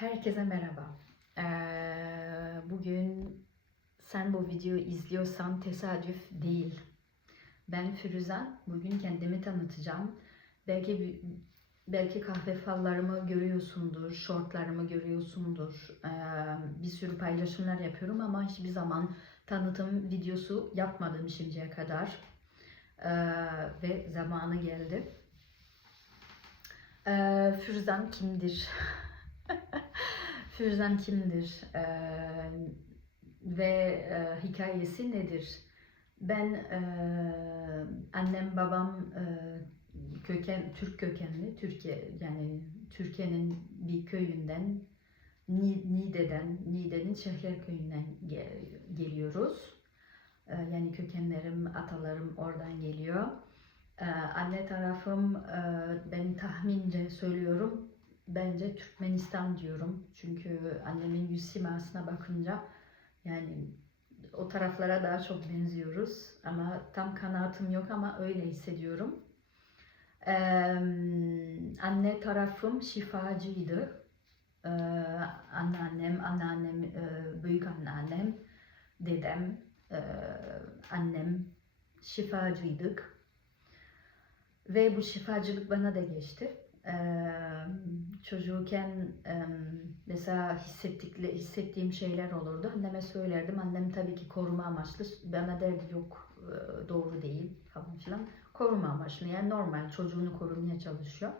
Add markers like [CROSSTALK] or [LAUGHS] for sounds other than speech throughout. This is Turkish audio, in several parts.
Herkese merhaba. Ee, bugün sen bu videoyu izliyorsan tesadüf değil. Ben Firuzan. Bugün kendimi tanıtacağım. Belki belki kahve fallarımı görüyorsundur, shortlarımı görüyorsundur. Ee, bir sürü paylaşımlar yapıyorum ama hiçbir zaman tanıtım videosu yapmadım şimdiye kadar. Ee, ve zamanı geldi. Ee, kimdir? Firuzan kimdir Ee, ve e, hikayesi nedir? Ben e, annem babam e, köken Türk kökenli Türkiye yani Türkiye'nin bir köyünden Ni- Niğde'den Niğde'nin Şehrer köyünden ge- geliyoruz. E, yani kökenlerim atalarım oradan geliyor. E, anne tarafım e, ben tahmince söylüyorum bence Türkmenistan diyorum. Çünkü annemin yüz simasına bakınca yani o taraflara daha çok benziyoruz. Ama tam kanaatim yok ama öyle hissediyorum. Ee, anne tarafım şifacıydı. Ee, anneannem, anneannem, büyük anneannem, dedem, annem şifacıydık. Ve bu şifacılık bana da geçti. Ee, çocukken e, mesela hissettikle, hissettiğim şeyler olurdu. Anneme söylerdim. Annem tabii ki koruma amaçlı. Bana derdi yok e, doğru değil falan filan. Koruma amaçlı yani normal çocuğunu korumaya çalışıyor.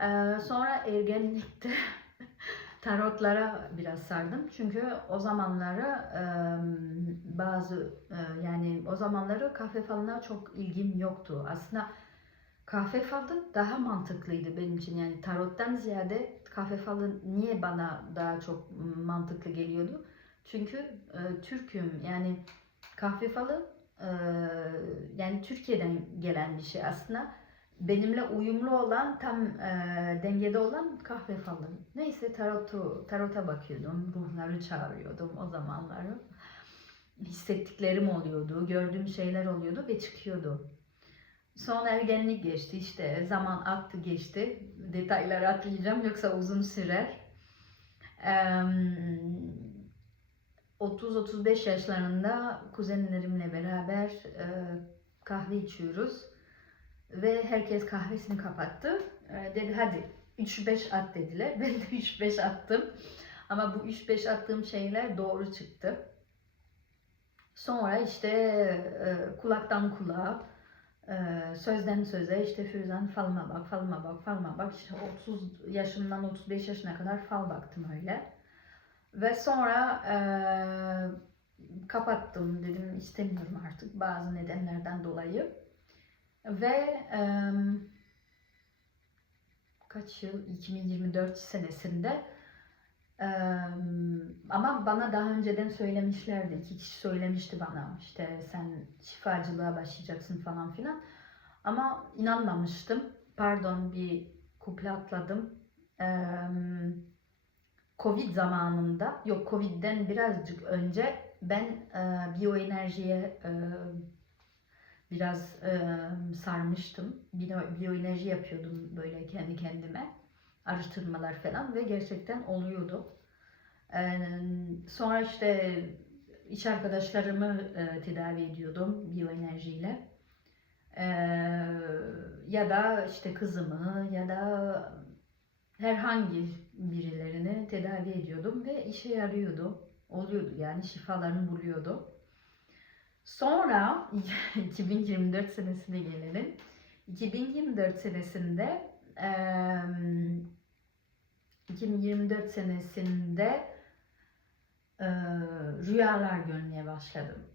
Ee, sonra ergenlikte [LAUGHS] tarotlara biraz sardım. Çünkü o zamanları e, bazı e, yani o zamanları kahve falına çok ilgim yoktu. Aslında kahve falı daha mantıklıydı benim için. Yani tarottan ziyade kahve falı niye bana daha çok mantıklı geliyordu? Çünkü e, Türk'üm yani kahve falı e, yani Türkiye'den gelen bir şey aslında. Benimle uyumlu olan tam e, dengede olan kahve falı. Neyse tarotu, tarota bakıyordum. Ruhları çağırıyordum o zamanları. Hissettiklerim oluyordu, gördüğüm şeyler oluyordu ve çıkıyordu. Sonra ergenlik geçti işte zaman aktı geçti. Detayları atlayacağım yoksa uzun sürer. Eee, 30-35 yaşlarında kuzenlerimle beraber e, kahve içiyoruz. Ve herkes kahvesini kapattı. E, dedi hadi 3-5 at dediler. Ben de 3-5 attım. Ama bu 3-5 attığım şeyler doğru çıktı. Sonra işte e, kulaktan kulağa sözden söze işte Firuzan falıma bak, falıma bak, falıma bak. İşte 30 yaşımdan 35 yaşına kadar fal baktım öyle. Ve sonra e, kapattım dedim istemiyorum artık bazı nedenlerden dolayı. Ve e, kaç yıl 2024 senesinde ama bana daha önceden söylemişlerdi. iki kişi söylemişti bana işte sen şifacılığa başlayacaksın falan filan. Ama inanmamıştım. Pardon bir kuple atladım. Covid zamanında, yok Covid'den birazcık önce ben e, biyoenerjiye e, biraz e, sarmıştım. Biyo, biyoenerji yapıyordum böyle kendi kendime. Araştırmalar falan ve gerçekten oluyordu. Ee, sonra işte iş arkadaşlarımı e, tedavi ediyordum biyoenerjiyle. Ee, ya da işte kızımı ya da herhangi birilerini tedavi ediyordum ve işe yarıyordu. Oluyordu yani şifalarını buluyordu. Sonra [LAUGHS] 2024 senesine gelelim. 2024 senesinde eee 2024 senesinde eee, rüyalar görmeye başladım.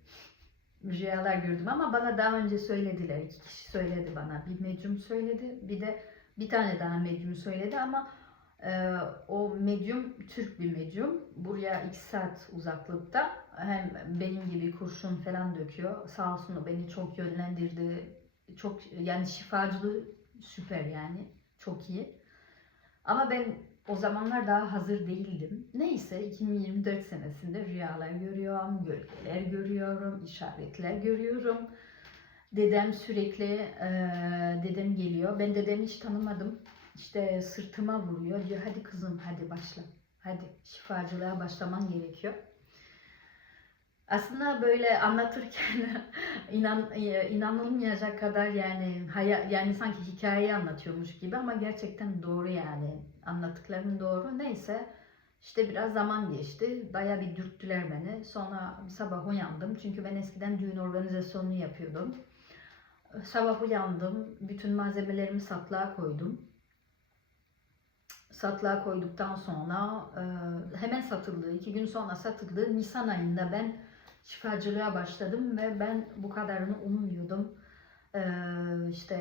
Rüyalar gördüm ama bana daha önce söylediler. iki kişi söyledi bana. Bir medyum söyledi. Bir de bir tane daha medyum söyledi ama eee, o medyum Türk bir medyum. Buraya iki saat uzaklıkta. Hem benim gibi kurşun falan döküyor. Sağ olsun o beni çok yönlendirdi. Çok yani şifacılığı süper yani. Çok iyi. Ama ben o zamanlar daha hazır değildim. Neyse 2024 senesinde rüyalar görüyorum, gölgeler görüyorum, işaretler görüyorum. Dedem sürekli, e, dedem geliyor. Ben dedemi hiç tanımadım. işte sırtıma vuruyor. Diyor hadi kızım hadi başla. Hadi şifacılığa başlaman gerekiyor. Aslında böyle anlatırken [LAUGHS] inan e, inanılmayacak kadar yani haya, yani sanki hikayeyi anlatıyormuş gibi ama gerçekten doğru yani anlattıklarım doğru. Neyse işte biraz zaman geçti. Baya bir dürttüler beni. Sonra sabah uyandım. Çünkü ben eskiden düğün organizasyonunu yapıyordum. Sabah uyandım. Bütün malzemelerimi satlığa koydum. Satlığa koyduktan sonra e, hemen satıldı. iki gün sonra satıldı. Nisan ayında ben şifacılığa başladım ve ben bu kadarını ummuyordum. E, işte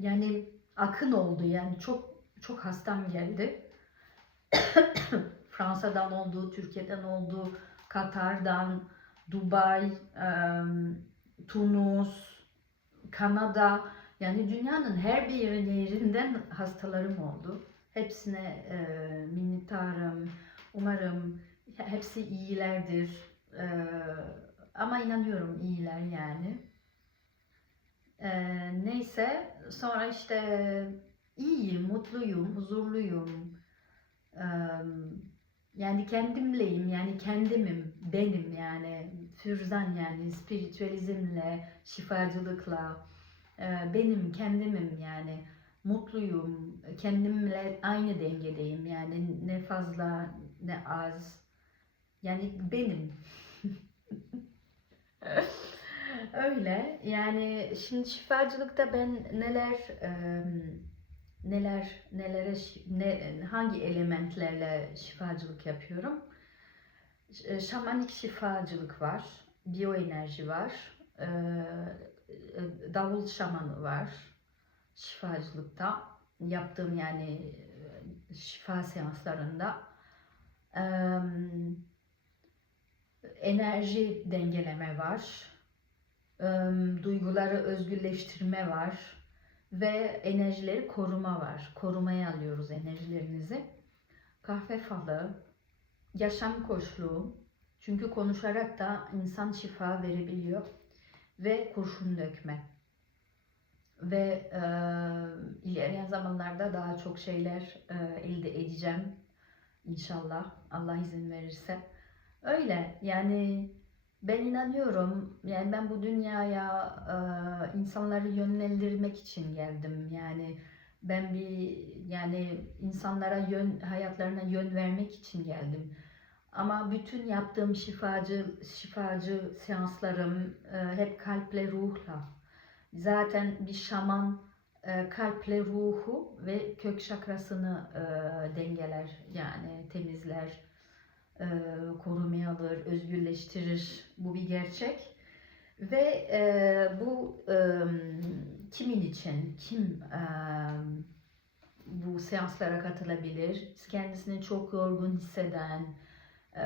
yani akın oldu yani çok çok hastam geldi. [COUGHS] Fransa'dan oldu, Türkiye'den oldu, Katar'dan, Dubai, Tunus, Kanada yani dünyanın her bir yerinden hastalarım oldu. Hepsine e, minnettarım. Umarım hepsi iyilerdir. E, ama inanıyorum iyiler yani. E, neyse sonra işte iyiyim, mutluyum, huzurluyum. Yani kendimleyim yani kendimim, benim yani. Fürzan yani spiritüalizmle, şifacılıkla benim kendimim yani mutluyum, kendimle aynı dengedeyim yani ne fazla ne az yani benim. [LAUGHS] Öyle yani şimdi şifacılıkta ben neler e, neler nelere ne, hangi elementlerle şifacılık yapıyorum? Ş- Şamanik şifacılık var, biyoenerji var, e, e, davul şamanı var. Şifacılıkta yaptığım yani e, şifa seanslarında enerji dengeleme var, duyguları özgürleştirme var ve enerjileri koruma var. Korumaya alıyoruz enerjilerinizi. Kahve falı, yaşam koçluğu. Çünkü konuşarak da insan şifa verebiliyor. Ve kurşun dökme. Ve e, ilerleyen zamanlarda daha çok şeyler e, elde edeceğim. İnşallah Allah izin verirse. Öyle yani ben inanıyorum. Yani ben bu dünyaya e, insanları yönlendirmek için geldim. Yani ben bir yani insanlara yön hayatlarına yön vermek için geldim. Ama bütün yaptığım şifacı şifacı seanslarım e, hep kalple ruhla. Zaten bir şaman e, kalple ruhu ve kök şakrasını e, dengeler yani temizler, e, korumaya alır, özgürleştirir. Bu bir gerçek. Ve e, bu e, kimin için, kim e, bu seanslara katılabilir? Kendisini çok yorgun hisseden, e,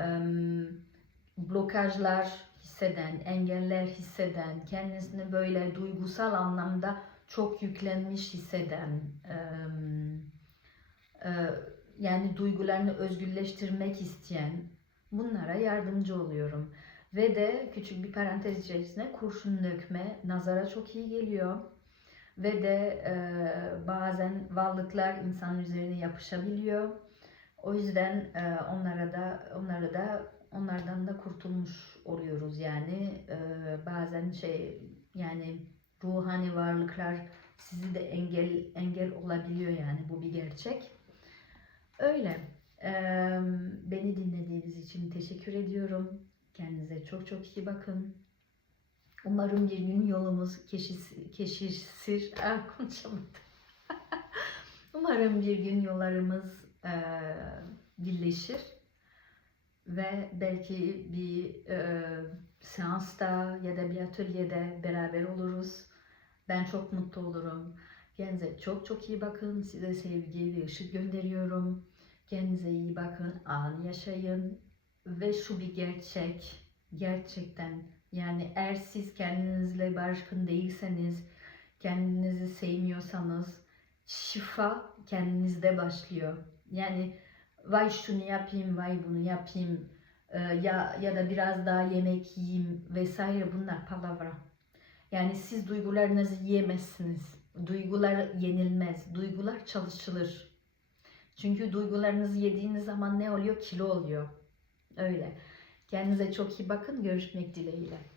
blokajlar hisseden, engeller hisseden, kendisini böyle duygusal anlamda çok yüklenmiş hisseden, em, e, yani duygularını özgürleştirmek isteyen bunlara yardımcı oluyorum. Ve de küçük bir parantez içerisinde kurşun dökme nazara çok iyi geliyor. Ve de e, bazen varlıklar insanın üzerine yapışabiliyor. O yüzden e, onlara da onlara da onlardan da kurtulmuş oluyoruz yani E, bazen şey yani ruhani varlıklar sizi de engel engel olabiliyor yani bu bir gerçek. Öyle. Eee, beni dinlediğiniz için teşekkür ediyorum. Kendinize çok çok iyi bakın. Umarım bir gün yolumuz keşis, keşişsir. Ah, konuşamadım. [LAUGHS] Umarım bir gün yollarımız eee, birleşir ve belki bir eee seansta ya da bir atölyede beraber oluruz. Ben çok mutlu olurum. Kendinize çok çok iyi bakın. Size sevgi ve ışık gönderiyorum. Kendinize iyi bakın. Anı yaşayın. Ve şu bir gerçek. Gerçekten yani eğer siz kendinizle barışkın değilseniz, kendinizi sevmiyorsanız şifa kendinizde başlıyor. Yani vay şunu yapayım, vay bunu yapayım e, ya ya da biraz daha yemek yiyeyim vesaire bunlar palavra. Yani siz duygularınızı yiyemezsiniz. Duygular yenilmez. Duygular çalışılır. Çünkü duygularınızı yediğiniz zaman ne oluyor? Kilo oluyor. Öyle. Kendinize çok iyi bakın. Görüşmek dileğiyle.